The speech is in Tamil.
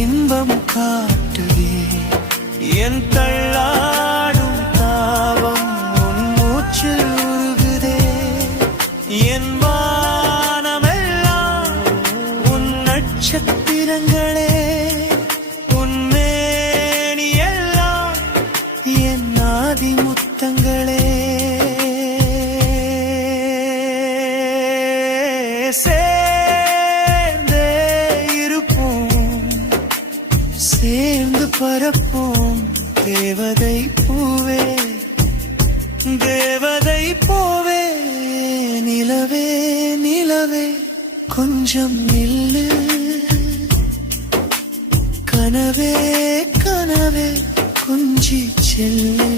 இன்பம் காட்டுதே என் தள்ளாடும் தாவம் உன் மூச்சில் உருகுதே என் வானமெல்லாம் உன் நட்சத்திரங்களே உன் மேனி எல்லாம் என் ஆதி முத்தங்களே சேர்ந்தே இருப்போம் சேர்ந்து பரப்போம் தேவதை பூவே தேவதை பூவே நிலவே நிலவே கொஞ்சம் நில்லு கனவே கனவே கொஞ்சி செல்லு